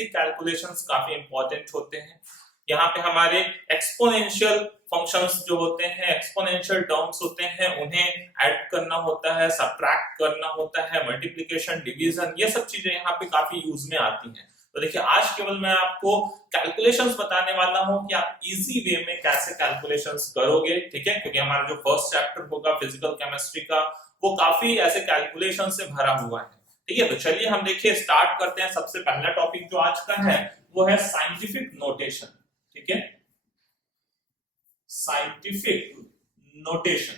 Arithmetic calculations काफी important होते हैं। यहाँ पे हमारे एक्सपोनेंशियल फंक्शंस जो होते हैं, एक्सपोनेंशियल टर्म्स होते हैं, उन्हें ऐड करना होता है, सब्ट्रैक्ट करना होता है, मल्टीप्लिकेशन, डिवीजन, ये सब चीजें यहाँ पे काफी यूज में आती हैं। तो देखिए आज केवल मैं आपको कैलकुलेशंस बताने वाला हूं कि आप इजी वे में कैसे कैलकुलेशंस करोगे, ठीक है, क्योंकि हमारा जो फर्स्ट चैप्टर होगा फिजिकल केमिस्ट्री का वो काफी ऐसे कैलकुलेशन से भरा हुआ है। ठीक है, तो चलिए हम देखिए स्टार्ट करते हैं। सबसे पहला टॉपिक जो आज का है वो है साइंटिफिक नोटेशन। ठीक है, साइंटिफिक नोटेशन।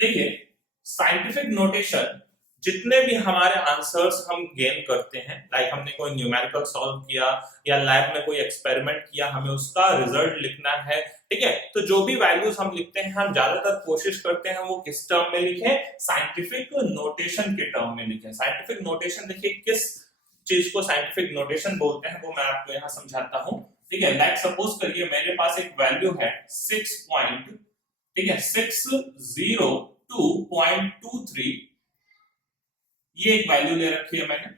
देखिए साइंटिफिक नोटेशन जितने भी हमारे आंसर्स हम गेन करते हैं, लाइक हमने कोई न्यूमेरिकल सॉल्व किया या लैब में कोई एक्सपेरिमेंट किया, हमें उसका रिजल्ट लिखना है, ठीक है, तो जो भी वैल्यूज हम लिखते हैं हम ज्यादातर कोशिश करते हैं वो किस टर्म में लिखें, साइंटिफिक नोटेशन के टर्म में लिखें। साइंटिफिक नोटेशन देखिए किस चीज को साइंटिफिक नोटेशन बोलते हैं वो मैं आपको यहाँ समझाता हूँ। ठीक है, लाइक सपोज करिए मेरे पास एक वैल्यू है 6 पॉइंट, ठीक है, 602.23, ये एक वैल्यू ले रखी है मैंने।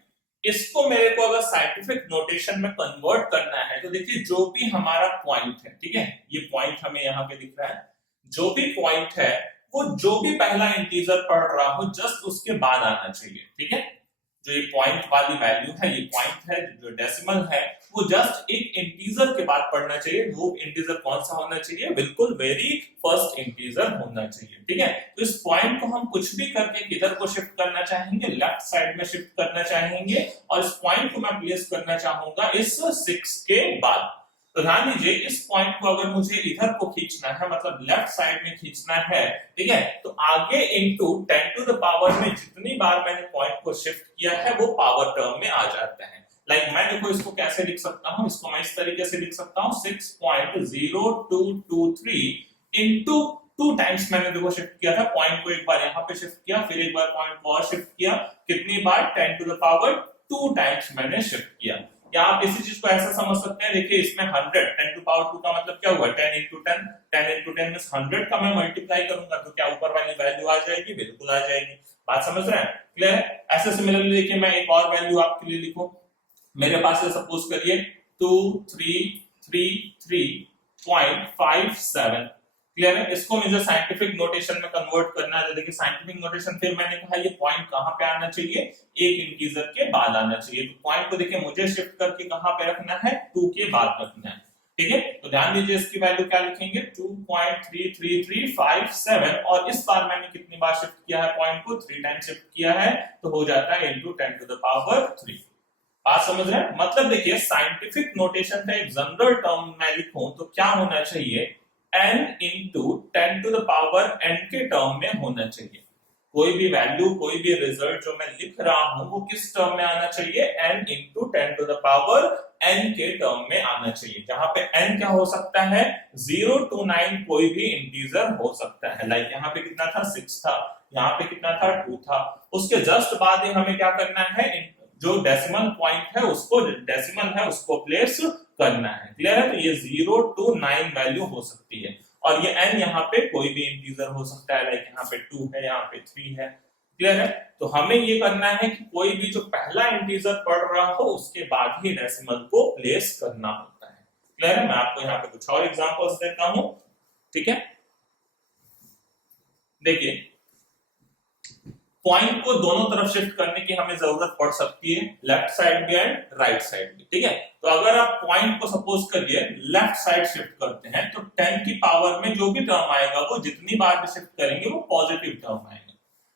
इसको मेरे को अगर साइंटिफिक नोटेशन में कन्वर्ट करना है तो देखिए जो भी हमारा पॉइंट है, ठीक है, ये पॉइंट हमें यहाँ पे दिख रहा है, जो भी पॉइंट है वो जो भी पहला इंटीजर पढ़ रहा हो जस्ट उसके बाद आना चाहिए। ठीक है, जो ये पॉइंट वाली वैल्यू है, ये पॉइंट है, जो डेसिमल है, वो जस्ट एक इंटीजर के बाद पढ़ना चाहिए। वो इंटीजर कौन सा होना चाहिए, बिल्कुल वेरी फर्स्ट इंटीजर होना चाहिए। ठीक है, तो इस पॉइंट को हम कुछ भी करके किधर को शिफ्ट करना चाहेंगे, लेफ्ट साइड में शिफ्ट करना चाहेंगे, और इस पॉइंट को मैं प्लेस करना चाहूंगा इस 6 के बाद। तो ध्यान दीजिए इस पॉइंट को अगर मुझे इधर को खींचना है, मतलब लेफ्ट साइड में खींचना है, ठीक है, तो आगे इनटू 10 टू द पावर में जितनी बार मैंने पॉइंट को शिफ्ट किया है वो पावर टर्म में आ जाता है। लाइक मैं देखो इसको कैसे लिख सकता हूं, इसको मैं इस तरीके से लिख सकता हूं 6.0223 इनटू 2 टाइम्स मैंने देखो शिफ्ट किया था, पॉइंट को एक बार यहाँ पे शिफ्ट किया, फिर एक बार पॉइंट को और शिफ्ट किया, कितनी बार, 10 टू द पावर 2 टाइम्स मैंने शिफ्ट किया। या आप इसी चीज को ऐसा समझ सकते हैं, देखिए इसमें 100 10 टू पावर 2 का मतलब क्या हुआ, 10 into 10, 10 into 10 मींस 100 का मैं मल्टीप्लाई करूंगा तो क्या ऊपर वाली वैल्यू आ जाएगी, बिल्कुल आ जाएगी। बात समझ रहे हैं, क्लियर है। ऐसे सिमिलरली देखिए मैं एक और वैल्यू आपके लिए लिखूं, मेरे पास है सपोज करिए 2333.57, क्लियर है। इसको मुझे साइंटिफिक नोटेशन में कन्वर्ट करना है। देखिए साइंटिफिक नोटेशन, फिर मैंने कहा ये पॉइंट कहां पे आना चाहिए, एक इंटीजर के बाद आना चाहिए। तो पॉइंट को देखिए मुझे शिफ्ट करके कहां पे रखना है, 2 के बाद रखना है। ठीक है, तो ध्यान दीजिए इसकी वैल्यू क्या लिखेंगे, 2.33357, और इस बार मैंने कितनी बार शिफ्ट किया है पॉइंट को, 3 टाइम शिफ्ट किया है, तो हो जाता है into 10 टू द पावर 3। बात समझ रहे हैं, मतलब देखिए साइंटिफिक नोटेशन का एक जनरल टर्म मैं लिखूं तो क्या होना चाहिए, n into 10 to the power n के टर्म में होना चाहिए। कोई भी वैल्यू, कोई भी रिजल्ट जो मैं लिख रहा हूं वो किस टर्म में आना चाहिए, n into 10 to the power n के टर्म में आना चाहिए। जहां पे n क्या हो सकता है, 0 to 9 कोई भी इंटीजर हो सकता है। लाइक यहाँ पे कितना था, 6 था, यहाँ पे कितना था, 2 था। उसके जस्ट बाद ही हमें क्या करना है, जो डेसिमल पॉइंट है उसको, डेसिमल है उसको प्लेस करना है। क्लियर है, तो ये 0 to 9 वैल्यू हो सकती है, और ये n यहाँ पे कोई भी इंटीजर हो सकता है, लाइक यहाँ पे 2 है, यहाँ पे 3 है। क्लियर है, तो हमें ये करना है कि कोई भी जो पहला इंटीजर पढ़ रहा हो उसके बाद ही डेसिमल को प्लेस करना होता है। क्लियर है, मैं आपको यहाँ पे कुछ और एग्जांपल्स देता हूं। ठीक है, देखिए पॉइंट को दोनों तरफ शिफ्ट करने की हमें जरूरत पड़ सकती है, लेफ्ट साइड भी एंड राइट साइड भी। ठीक है, तो अगर आप पॉइंट को सपोज करिए लेफ्ट साइड शिफ्ट करते हैं तो 10 की पावर में जो भी टर्म आएगा वो जितनी बार भी शिफ्ट करेंगे वो पॉजिटिव टर्म आएगा।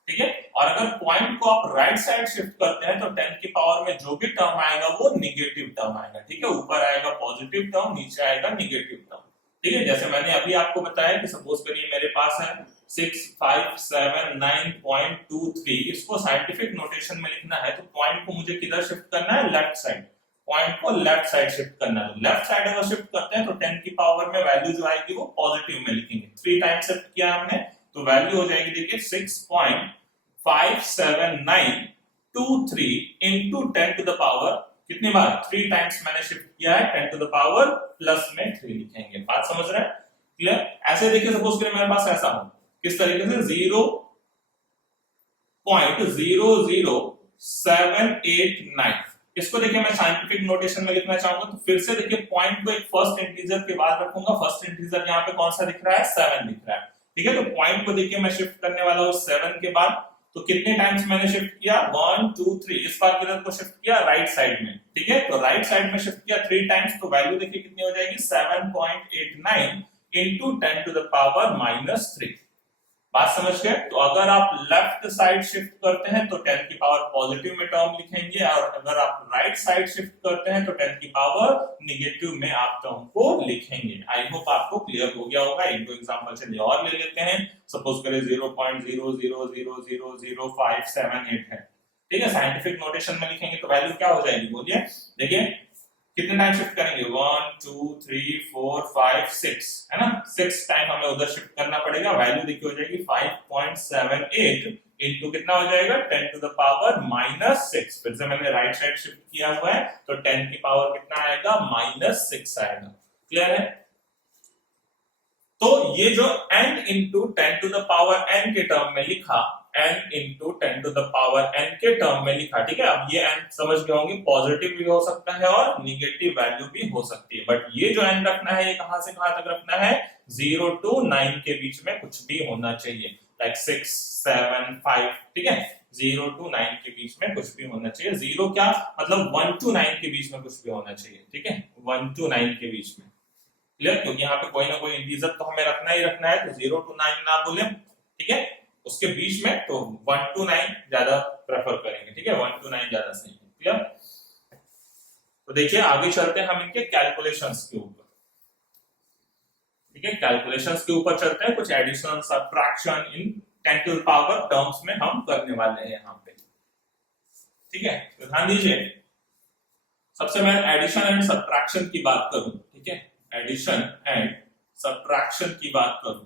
ठीक है, और अगर पॉइंट को आप राइट साइड शिफ्ट करते हैं तो 10 की पावर में जो भी टर्म आएगा वो निगेटिव टर्म आएगा। ठीक है, ऊपर आएगा पॉजिटिव टर्म, नीचे आएगा निगेटिव टर्म। ठीक है, जैसे मैंने अभी आपको बताया कि सपोज करिए मेरे पास है 6579.23, इसको साइंटिफिक नोटेशन में लिखना है तो पॉइंट को मुझे किधर शिफ्ट करना है, लेफ्ट साइड, पॉइंट को लेफ्ट साइड शिफ्ट करना है। लेफ्ट साइड अगर शिफ्ट करते हैं तो 10 की पावर में वैल्यू जो आएगी वो पॉजिटिव में लिखेंगे। 3 टाइम शिफ्ट किया हमने तो वैल्यू हो जाएगी देखिए 6.57923 into 10 टू द पावर, कितनी बार, 3 टाइम्स मैंने शिफ्ट किया है, 10 टू द पावर प्लस में 3 लिखेंगे। बात समझ रहे हैं, क्लियर। ऐसे देखिए सपोज करिए मेरे पास ऐसा हो, किस तरीके से 0 0.00789। इसको देखिए मैं साइंटिफिक नोटेशन में लिखना चाहूंगा, तो फिर से देखिए पॉइंट को एक फर्स्ट इंटीजर के बाद रखूंगा। फर्स्ट इंटीजर यहाँ पे कौन सा दिख रहा है, 7 दिख रहा है। ठीक है, तो पॉइंट को देखिए मैं शिफ्ट करने वाला हूँ 7 के बाद। तो कितने टाइम्स मैंने शिफ्ट किया, 1 2 3। इस बार किधर को शिफ्ट किया, राइट साइड में। ठीक है, तो राइट साइड में शिफ्ट किया 3 टाइम्स, तो वैल्यू देखिए कितनी हो जाएगी, 7.89 into 10 to the power -3। बात समझ गए। तो अगर आप लेफ्ट साइड शिफ्ट करते हैं तो 10 की पावर पॉजिटिव में टर्म लिखेंगे, और अगर आप राइट साइड शिफ्ट करते हैं तो 10 की पावर निगेटिव में आप टर्म को लिखेंगे। आई होप आपको क्लियर हो गया होगा। एक दो एग्जांपल चलिए और ले लेते हैं। सपोज करें 0.0000578 है। ठीक है, साइंटिफिक नोटेशन में लिखेंगे तो वैल्यू क्या हो जाएगी, बोलिए। देखिए कितने टाइम शिफ्ट करेंगे, 1 2 3 4 5 6, है ना। 6 टाइम हमें उधर शिफ्ट करना पड़ेगा। वैल्यू देखिए हो जाएगी 5.78 इनटू कितना हो जाएगा, 10 टू द पावर -6। फिर से मैंने राइट साइड शिफ्ट किया हुआ है, तो 10 की पावर कितना आएगा, -6 आएगा। क्लियर है। तो ये जो n into 10 to the power n के टर्म में लिखा, n into 10 to the power n के टर्म में लिखा। ठीक है, अब ये n समझ गए होंगे, पॉजिटिव भी हो सकता है और निगेटिव वैल्यू भी हो सकती है। बट ये जो n रखना है, ये कहां से कहां तक रखना है, 0 to 9 के बीच में कुछ भी होना चाहिए, लाइक 6 7 5। ठीक है, 0 to 9 के बीच में कुछ भी होना चाहिए। 0 क्या मतलब 1 to 9 के बीच में कुछ भी होना चाहिए। ठीक है, 1 to 9 के बीच में। क्लियर, क्योंकि यहाँ पे कोई ना कोई इंटीजर तो हमें रखना ही रखना है, तो 0 to 9 ना बोले। ठीक है, उसके बीच में तो 1 to 9 ज्यादा प्रेफर करेंगे। ठीक है, 1 to 9 ज्यादा सही है। क्लियर। तो देखिए आगे चलते हैं हम इनके कैलकुलेशंस के ऊपर। ठीक है, कैलकुलेशंस के ऊपर चलते हैं। कुछ addition subtraction in 10 to the power terms में हम करने वाले हैं यहाँ पे। ठीक है, तो ध्यान दीजिए। सबसे मैं एडिशन एंड सब्ट्रैक्शन की बात करूं। ठीक है, एडिशन एंड सब्ट्रैक्शन की बात करूं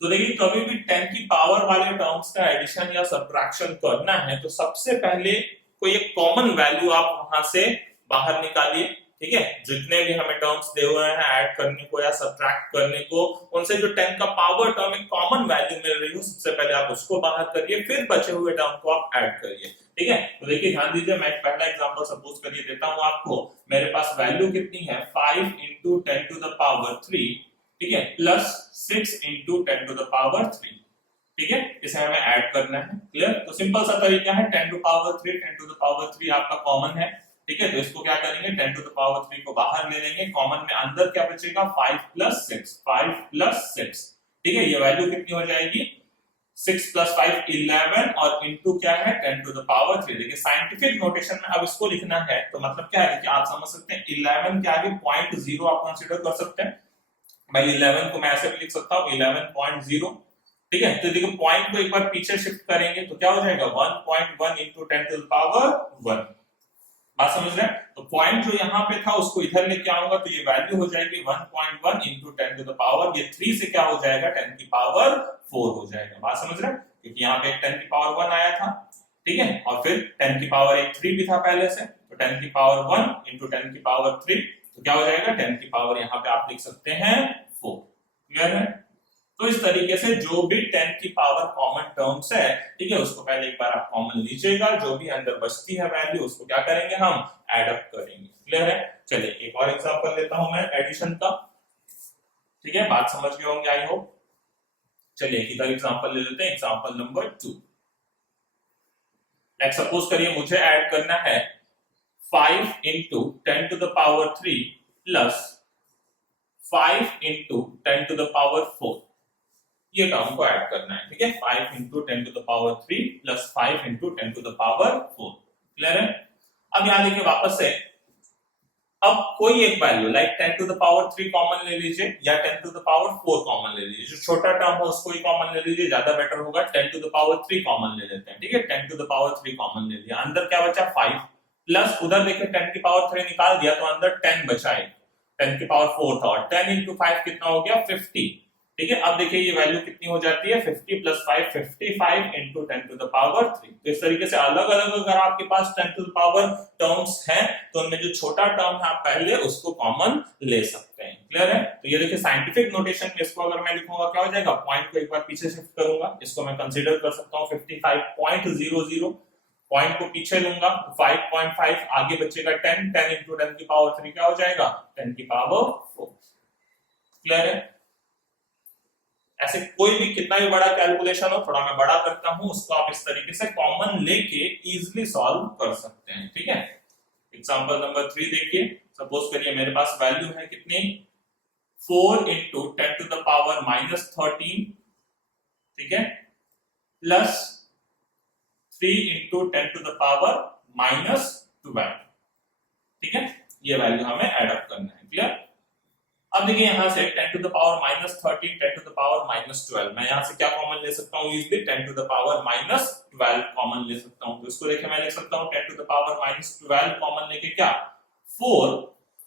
तो देखिए कभी भी 10 की पावर वाले टर्म्स का एडिशन या सब्ट्रैक्शन करना है तो सबसे पहले कोई एक कॉमन वैल्यू आप वहां से बाहर निकालिए। ठीक है, जितने भी हमें टर्म्स दे हुए हैं ऐड करने को या सब्ट्रैक्ट करने को, उनसे जो 10 का पावर टर्म एक कॉमन वैल्यू मिल रही हो, सबसे पहले आप उसको बाहर करिए, फिर बचे हुए टर्म को आप ऐड करिए। ठीक है, तो देखिए ध्यान दीजिए, मैं एक पहला एग्जांपल सपोज करिए देता हूं आपको। मेरे पास वैल्यू कितनी है, 5 into 10 to the power 3। ठीक है, plus 6 into 10 to the power 3। ठीक है, इसे हमें ऐड करना है। क्लियर, तो सिंपल सा तरीका है, 10 to power 3, 10 to the power 3 आपका कॉमन है। ठीक है, तो इसको क्या करेंगे, 10 to the power 3 को बाहर ले लेंगे, कॉमन में अंदर क्या बचेगा, 5 plus 6, 5 plus 6। ठीक है, ये वैल्यू कितनी हो जाएगी, 6 plus 5 11, और इनटू क्या है, 10 to the power 3। देखिए साइंटिफिक नोटेशन में अब इसको लिखना है तो मतलब क्या है, देखिए आप समझ सकते हैं 11 के आगे 0.0 आप कंसीडर कर सकते हैं। भाई 11 को मैं ऐसे भी लिख सकता हूं 11.0। ठीक है, तो देखो पॉइंट को एक बार पीछे शिफ्ट करेंगे तो क्या हो जाएगा, 1.1 into 10 to the power 1। बात समझ रहे हैं। तो पॉइंट जो यहाँ पे था उसको इधर लेके आऊंगा तो ये वैल्यू हो जाएगी 1.1 into 10 to the power, ये 3 से क्या हो जाएगा, 10 की पावर 4 हो जाएगा। बात समझ रहे हैं, क्योंकि यहाँ पे 10 की पावर 1 आया था। ठीक है, और फिर 10 की पावर एक 3 भी था पहले से, तो 10 की पावर 1 into 10 की पावर 3, तो क्या हो जाएगा, 10 की पावर यहाँ पे आप लिख सकते हैं 4। क्लियर है। तो इस तरीके से जो भी 10 की पावर कॉमन टर्म्स है, ठीक है, उसको पहले एक बार आप कॉमन लीजिएगा, जो भी अंदर बचती है वैल्यू उसको क्या करेंगे, हम ऐड अप करेंगे। क्लियर है। चलिए एक और एग्जांपल लेता हूं मैं एडिशन का। ठीक है, बात समझ गए होंगे आई होप। चलिए एक इधर एग्जांपल ले लेते हैं, एग्जांपल नंबर 2। लाइक सपोज करिए मुझे ऐड करना है 5 into 10 to the power 3 plus 5 into 10 to the power 4, ये टर्म को ऐड करना है। ठीक है, 5 into 10 to the power 3 plus 5 into 10 to the power 4। Clear है। अब यहां देखिए वापस से, अब कोई एक value like 10 to the power 3 common ले लीजिए या 10 to the power 4 कॉमन ले लीजिए। जो छोटा टर्म हो उसको ही कॉमन ले लीजिए, ज्यादा बेटर होगा। 10 to the power 3 कॉमन ले लेते हैं। ठीक है, 10 to the power 3 कॉमन ले लिया, अंदर क्या बचा 5, प्लस उधर देखिए 10 की पावर 3 निकाल दिया तो अंदर 10 बचा है, 10 की पावर 4 था, और 10 into 5 कितना हो गया 50। ठीक है, अब देखिए ये वैल्यू कितनी हो जाती है 50 plus 5 55 into 10 to the power 3। तो इस तरीके से अलग अलग अगर आपके पास 10 टू द पावर टर्म्स हैं तो उनमें जो छोटा टर्म है आप पहले उसको कॉमन ले सकते हैं। क्लियर है? तो ये देखिए साइंटिफिक नोटेशन में इसको अगर मैं लिखूंगा क्या हो जाएगा, पॉइंट को एक बार पीछे शिफ्ट करूंगा, इसको मैं कंसीडर कर सकता हूं 55.00, पॉइंट को पीछे लूंगा 5.5, आगे बचेगा 10, 10 इंटू 10 की पावर 3 क्या हो जाएगा 10 की पावर 4। क्लियर है? ऐसे कोई भी कितना भी बड़ा कैलकुलेशन हो, थोड़ा मैं बड़ा करता हूं, उसको आप इस तरीके से कॉमन लेके इजीली सॉल्व कर सकते हैं। ठीक है, एग्जांपल नंबर 3 देखिए, सपोज करिए मेरे पास वैल्यू है कितनी 4 into 10 to the power minus 13, ठीक है, plus 3 into 10 to the power minus 12। ठीक है, ये वैल्यू हमें ऐड अप करना है। क्लियर? अब देखिए यहां से 10 to the power minus 13, 10 to the power minus 12, मैं यहां से क्या कॉमन ले सकता हूं easily 10 to the power minus 12 common ले सकता हूं। तो इसको देखिए मैं लिख सकता हूं 10 to the power minus 12 common लेके क्या 4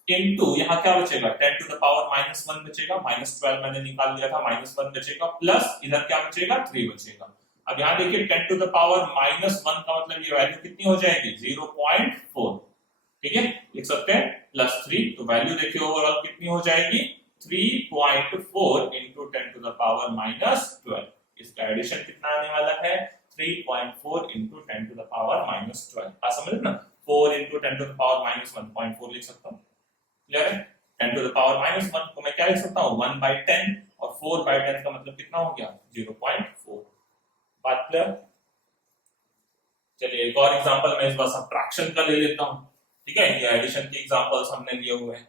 इंटू यहां क्या बचेगा 10 टू द पावर माइनस 1 बचेगा, माइनस 12 मैंने निकाल लिया था, माइनस 1 बचेगा, प्लस इधर क्या बचेगा 3 बचेगा। अब यहां देखिए 10 टू द पावर माइनस 1 का मतलब ये वैल्यू कितनी हो जाएगी 0.4। ठीक है, लिख सकते हैं प्लस 3, तो वैल्यू देखिए ओवरऑल कितनी हो जाएगी 3.4 into 10 to the power minus 12। इसका एडिशन कितना आने वाला है 3.4 into 10 to the power minus 12। आप समझ ना, 4 into 10 to the power minus 1.4 लिख सकता हूँ। क्लियर है? 10 टू द पावर माइनस 1 को मैं क्या लिख सकता हूँ 1/10, और 4/10 का मतलब कितना हो गया 0.4। बात क्लियर? चलिए एक और एग्जांपल मैं इस बार सब्ट्रैक्शन का ले लेता हूँ। ठीक है, ये एडिशन के एग्जांपल्स हमने लिए हुए हैं,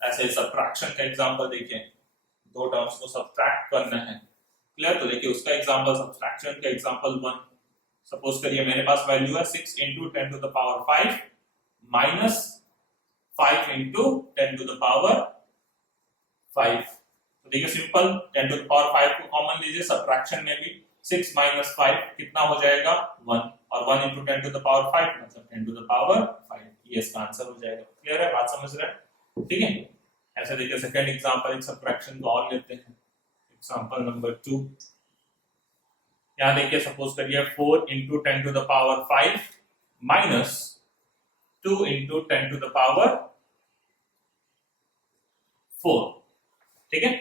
ऐसे सब्ट्रैक्शन का एग्जांपल देखिए, दो टर्म्स को सब्ट्रैक्ट करना है। क्लियर? तो देखिए उसका एग्जांपल सब्ट्रैक्शन का एग्जांपल 1, सपोज करिए मेरे पास वैल्यू है 6 into 10 to the power 5 minus 5 into 10 to the power 5। तो देखिए सिंपल 10 टू द पावर 5 को कॉमन लीजिए, सब्ट्रैक्शन में भी 6 माइनस 5 कितना हो जाएगा 1, और 1 इंटू 10 टू द पावर 5 मतलब 10 टू द पावर 5, ये इसका आंसर हो जाएगा। क्लियर है? बात समझ रहे हैं? ठीक है, ऐसे देखिए सेकंड एग्जांपल एक सब्ट्रैक्शन को और लेते हैं, एग्जांपल नंबर 2। यहां देखिए सपोज करिए 4 into 10 to the power 5 minus 2 into 10 to the power 4। ठीक है,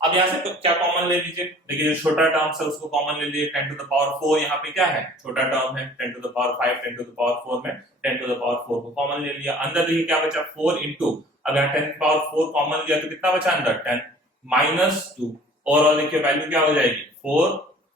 अब यहां से तो क्या कॉमन ले लीजिए, देखिए जो छोटा टर्म है उसको कॉमन ले लीजिए, 10 टू द पावर 4 यहाँ पे क्या है छोटा टर्म है, 10 to the power 5 10 to the power 4 में 10 टू द पावर 4 को कॉमन ले लिया। अंदर देखिए क्या बचा 4 इंटू, अगर 10 टू द पावर 4 कॉमन लिया तो कितना बचा अंदर 10 माइनस 2, और देखिए वैल्यू क्या हो जाएगी 4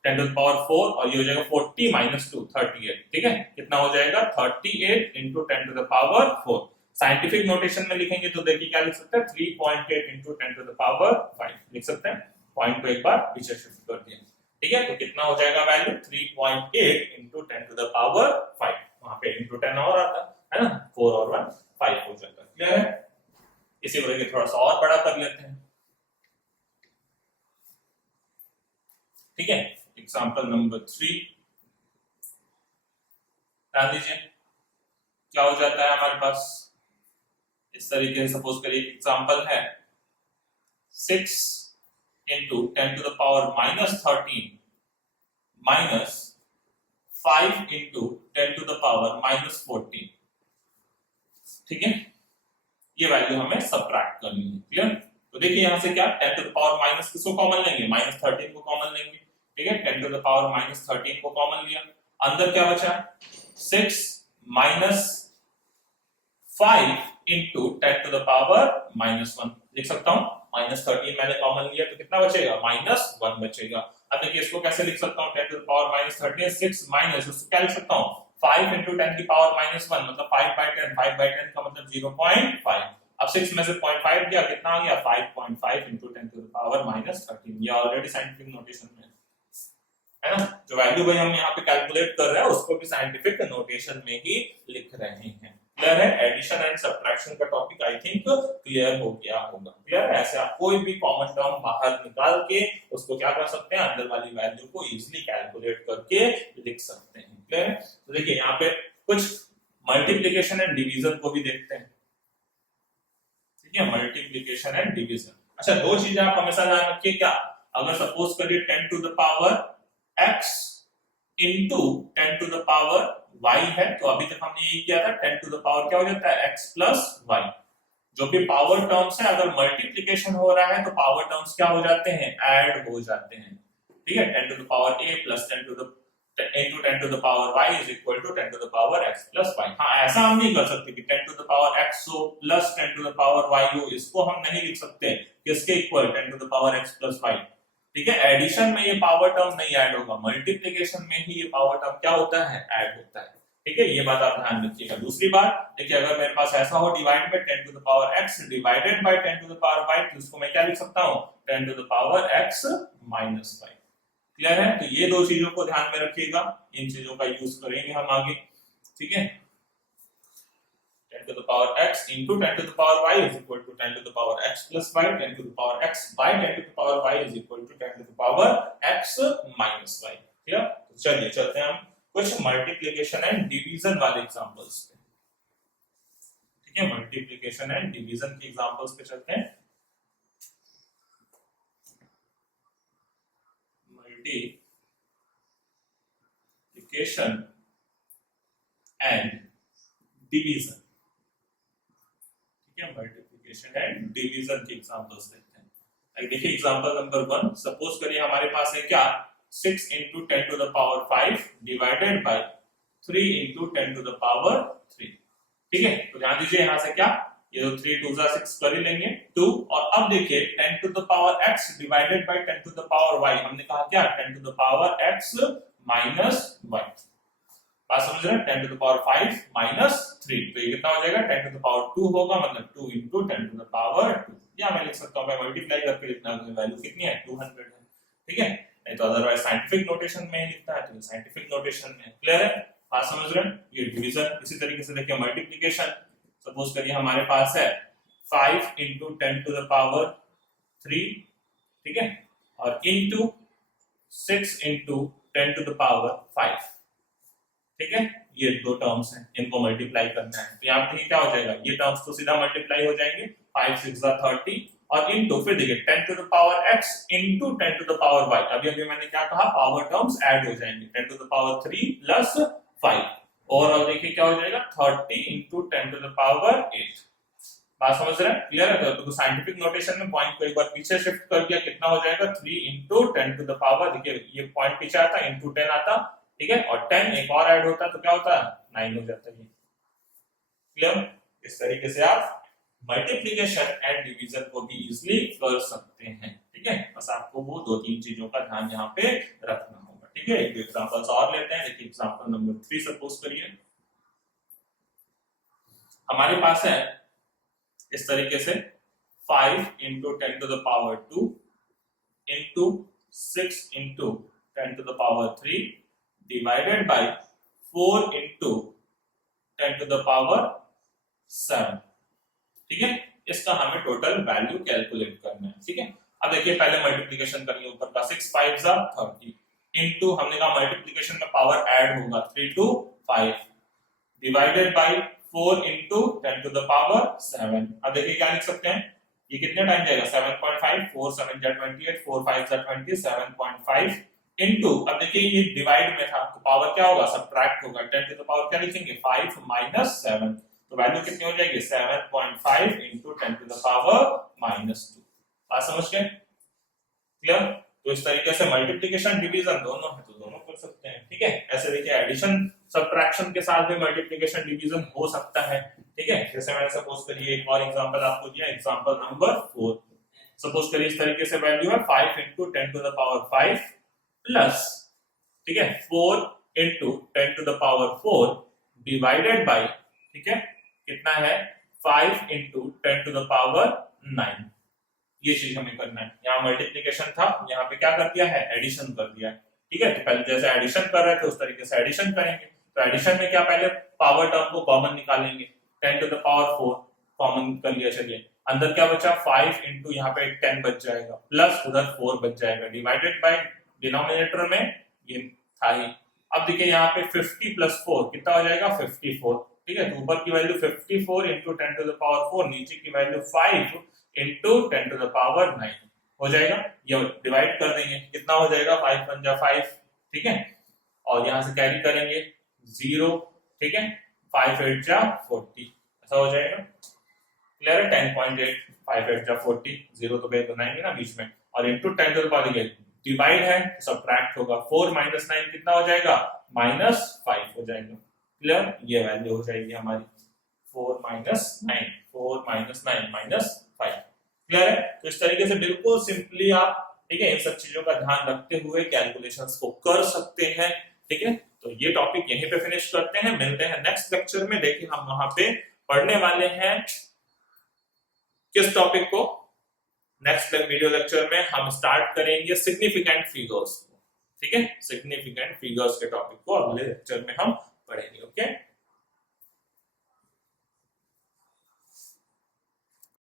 10 टू द पावर 4, और ये हो जाएगा 40 माइनस 2 38। ठीक है, कितना हो जाएगा 38 into 10 to the power 4। Scientific notation में लिखेंगे तो देखिए क्या लिख सकते हैं 3.8 इंटू 10 टू द पावर 5 लिख सकते हैं, पॉइंट को एक बार पीछे शिफ्ट कर दिया। ठीक है, तो कितना हो जाएगा value 3.8 into 10 to the power 5, वहां पे इंटू 10 और आता है ना, 4 और 1 5 हो जाता है। क्लियर है? इसी को लेके थोड़ा सा और बड़ा कर लेते हैं। ठीक है, एग्जांपल नंबर 3 ध्यान दीजिए क्या हो जाता है हमारे पास, इस तरीके से सपोज करिए एग्जांपल है 6 into 10 to the power minus 13 minus 5 into 10 to the power minus 14। ठीक है, ये वैल्यू हमें सब्ट्रैक्ट करनी है। क्लियर? तो देखिए यहां से क्या 10 टू द पावर माइनस किसको कॉमन लेंगे माइनस 13 को कॉमन लेंगे। ठीक है, 10 टू द पावर माइनस 13 को कॉमन लिया, अंदर क्या बचा 6 minus 5 into 10 to the power minus 1 लिख सकता हूं, माइनस 13 मैंने कॉमन लिया तो कितना बचेगा माइनस 1 बचेगा। अब देखिए इसको कैसे लिख सकता हूं 10 to the power minus 13 6 minus उसको क्या लिख सकता हूं 5 इंटू 10 की पावर माइनस 1 मतलब 5/10 5/10 का मतलब 0.5। अब 6 में से 0.5 गया कितना आ गया 5.5 into 10 to the power minus 13। ये ऑलरेडी साइंटिफिक नोटेशन में है ना, जो वैल्यू भाई हम यहाँ पे कैलकुलेट कर रहे हैं उसको भी साइंटिफिक नोटेशन में ही लिख रहे हैं। क्लियर है? एडिशन एंड सब्ट्रैक्शन का टॉपिक आई थिंक क्लियर हो गया होगा। क्लियर है? ऐसे आप कोई भी कॉमन टर्म बाहर निकाल के उसको क्या कर सकते हैं अंदर वाली वैल्यू को इजीली कैलकुलेट करके लिख सकते हैं। क्लियर है? तो देखिए यहाँ पे कुछ मल्टीप्लिकेशन एंड डिवीजन को भी देखते हैं। ठीक है, मल्टीप्लिकेशन एंड डिवीजन। अच्छा, दो चीजें आप हमेशा ध्यान रखिए, क्या अगर सपोज करिए 10 to the power x into 10 to the power y है, तो अभी तक हमने यही किया था, 10 टू द पावर क्या हो जाता है x प्लस y। जो भी पावर टर्म्स है, अगर मल्टीप्लीकेशन हो रहा है तो पावर टर्म्स क्या हो जाते हैं, ऐड हो जाते हैं। ठीक है, 10 to the power a plus 10 to the into 10 to the power y is equal to 10 to the power x plus y। हाँ, ऐसा हम नहीं कर सकते कि 10 to the power x हो plus 10 to the power y हो, इसको हम नहीं लिख सकते किसके equal, 10 to the power x plus y। ठीक है, एडिशन में ये पावर टर्म नहीं ऐड होगा, मल्टीप्लिकेशन में ही ये पावर टर्म क्या होता है, ऐड होता है। ठीक है, ये बात आप ध्यान रखिएगा। दूसरी बात देखिए, अगर मेरे पास ऐसा हो डिवाइड में 10 to the power x divided by 10 to the power y, तो इसको मैं क्या लिख सकता हूँ, 10 to the power x minus y। Clear है? तो ये दो चीजों को ध्यान में रखिएगा, इन चीजों का यूज करेंगे हम आगे। ठीक है, 10 to the power x into 10 to the power y is equal to 10 to the power x plus y, 10 to the power x by 10 to the power y is equal to 10 to the power x minus y। Clear? तो चलिए चलते हैं हम कुछ multiplication and division वाले examples पे। ठीक है, मल्टीप्लिकेशन एंड डिवीजन के एग्जांपल्स पे चलते हैं। Multiplication and division. ठीक है, मल्टीप्लिकेशन एंड डिवीजन के एग्जांपल्स देखते हैं। देखिए एग्जांपल नंबर 1, सपोज करिए हमारे पास है क्या, 6 into 10 to the power 5 divided by 3 into 10 to the power 3। ठीक है, तो ध्यान दीजिए यहां से क्या, ये तो 3 2 6 कर ही लेंगे 2, और अब देखिए 10 to the power x divided by 10 to the power y, हमने कहा क्या, 10 to the power x minus y। बात समझ रहे हैं, 10 to the power 5 minus 3, तो ये कितना हो जाएगा, 10 to the power 2 होगा, मतलब 2 into 10 to the power 2। या मैं लिख सकता हूं, मैं मल्टीप्लाई करके लिखना है, वैल्यू कितनी है, 200 है। ठीक है, नहीं तो अदरवाइज साइंटिफिक नोटेशन में ही लिखता है, तो साइंटिफिक नोटेशन में। क्लियर है? बात समझ रहे हैं? ये डिवीजन। इसी तरीके से देखिए मल्टीप्लिकेशन, सपोज करिए हमारे पास है 5 into 10 to the power 3। ठीक है, और into 6 into 10 to the power 5। ठीक है, ये दो टर्म्स हैं, इनको मल्टीप्लाई करना है, तो यहाँ पे क्या हो जाएगा, ये टर्म्स तो सीधा मल्टीप्लाई हो जाएंगे, 5 6 30, और इनटू फिर देखिए 10 to the power x into 10 to the power y। अभी अभी मैंने क्या कहा, पावर टर्म्स ऐड हो जाएंगे, 10 to the power 3 plus 5, overall देखिए क्या हो जाएगा, 30 इनटू 10 टू द पावर 8। बात समझ रहे हैं? क्लियर है? तो साइंटिफिक नोटेशन में पॉइंट को एक बार पीछे शिफ्ट कर दिया, कितना हो जाएगा, 3 इनटू 10 टू द पावर, देखिए ये पॉइंट पीछे आता, इनटू 10 आता। ठीक है, और 10 एक और ऐड होता तो क्या होता है, 9 हो जाता है। क्लियर? इस तरीके से आप मल्टीप्लिकेशन एंड डिवीजन को भी इजीली कर सकते हैं। ठीक है, बस आपको वो दो तीन चीजों का ध्यान यहाँ पे रखना होगा। ठीक है, एक एग्जांपल्स और लेते हैं। देखिए एग्जांपल नंबर 3 सपोज करिए हमारे पास है इस तरीके से 5 into 10 to the power 2 into 6 into 10 to the power 3 divided by 4 into 10 to the power 7। ठीक है, इसका हमें टोटल वैल्यू कैलकुलेट करना है। ठीक है, अब देखिए पहले मल्टीप्लिकेशन करिए, ऊपर का 6 5 30 इनटू हमने कहा मल्टीप्लिकेशन में पावर ऐड होगा 3 to 5 divided by 4 into 10 to the power 7। अब देखिए क्या लिख सकते हैं, ये कितने टाइम जाएगा, 7.5, 4 7 28, 4 5 20, 7.5 इनटू, अब देखिए ये डिवाइड में था तो पावर क्या होगा, सब्ट्रैक्ट होगा, 10 टू द पावर क्या लिखेंगे, 5 minus 7, तो वैल्यू कितनी हो जाएगी, 7.5 into 10 to the power -2। बात समझ गए? क्लियर? तो इस तरीके से मल्टीप्लिकेशन डिवीजन दोनों है तो दोनों कर सकते हैं। ठीक है, ऐसे देखिए एडिशन सब्ट्रैक्शन के साथ भी मल्टीप्लिकेशन डिवीजन हो सकता है। ठीक है, जैसे मैंने सपोज करिए एक और एग्जांपल आपको दिया, एग्जांपल नंबर 4। सपोज करिए इस तरीके से वैल्यू है 5 into 10 to the power 5 plus, ठीक है, 4 into 10 to the power 4 divided by, ठीक है, कितना है, 5 into 10 to the power 9। ये चीज हमें करना है। यहाँ मल्टीप्लिकेशन था, यहाँ पे क्या कर दिया है, एडिशन कर दिया। ठीक है, तो पहले जैसे एडिशन कर रहे थे उस तरीके से एडिशन करेंगे। तो एडिशन में क्या, पहले पावर टर्म को कॉमन निकालेंगे, 10 to the power 4 कॉमन कर लिया, चलिए अंदर क्या बचा, 5 into यहाँ पे 10 बच जाएगा, प्लस उधर 4 बच जाएगा, डिवाइडेड बाय डिनोमिनेटर में ये था ही। अब देखिए यहाँ पे 50 प्लस 4 कितना हो जाएगा, 54। ठीक है, तो ऊपर की value 54 into 10 to the power 4, नीचे की value 5 into 10 to the power 9। हो जाएगा, ये डिवाइड कर देंगे, कितना हो जाएगा 5 1 जा 5, ठीक है, और यहां से कैरी करेंगे 0, ठीक है, 5 8 जा 40, ऐसा हो जाएगा। क्लियर है, 10.8 5 8 जा 40, 0 तो बनाएंगे ना बीच में, और into 10 to the power divide है सब्ट्रैक्ट होगा, 4 माइनस 9 कितना हो जाएगा -5 हो जाएगा। क्लियर, ये वैल्यू हो जाएगी हमारी 4 माइनस 9, 4 माइनस 9 -5। क्लियर है, तो इस तरीके से बिल्कुल सिंपली आप, ठीक है, इन सब चीजों का ध्यान रखते हुए कैलकुलेशंस को कर सकते हैं। ठीक है, तो ये टॉपिक यहीं पे फिनिश करते हैं, मिलते हैं नेक्स्ट लेक्चर में। देखिए हम वहां पे पढ़ने वाले हैं किस टॉपिक को, नेक्स्ट वीडियो लेक्चर में हम स्टार्ट करेंगे सिग्निफिकेंट फिगर्स को। ठीक है, सिग्निफिकेंट फिगर्स के टॉपिक को अगले लेक्चर में हम पढ़ेंगे। ओके।